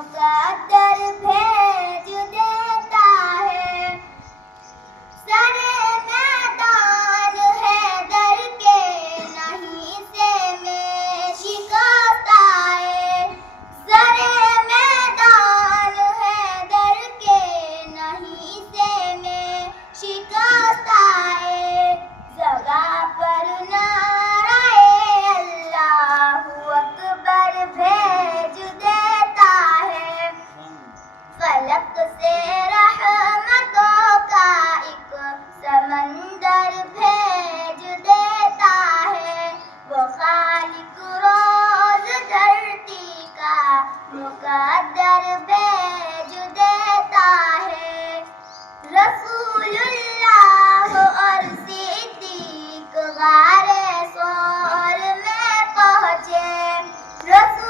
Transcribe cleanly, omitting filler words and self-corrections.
مقدر بھیج دیتا ہے. سرے میدان حیدر کے نہیں سے میں شکست آئے. سرے میدان حیدر کے نہیں سے میں شکست آئے. جگہ پر نعرہ اللہ اکبر بھیج دیتا ہے. فلک سے رحمتوں کا ایک سمندر بھیج دیتا ہے. وہ خالق روز دھرتی کا مقدر بھیج دیتا ہے. رسول اللہ اور صدیق غار ثور میں پہنچے. رسول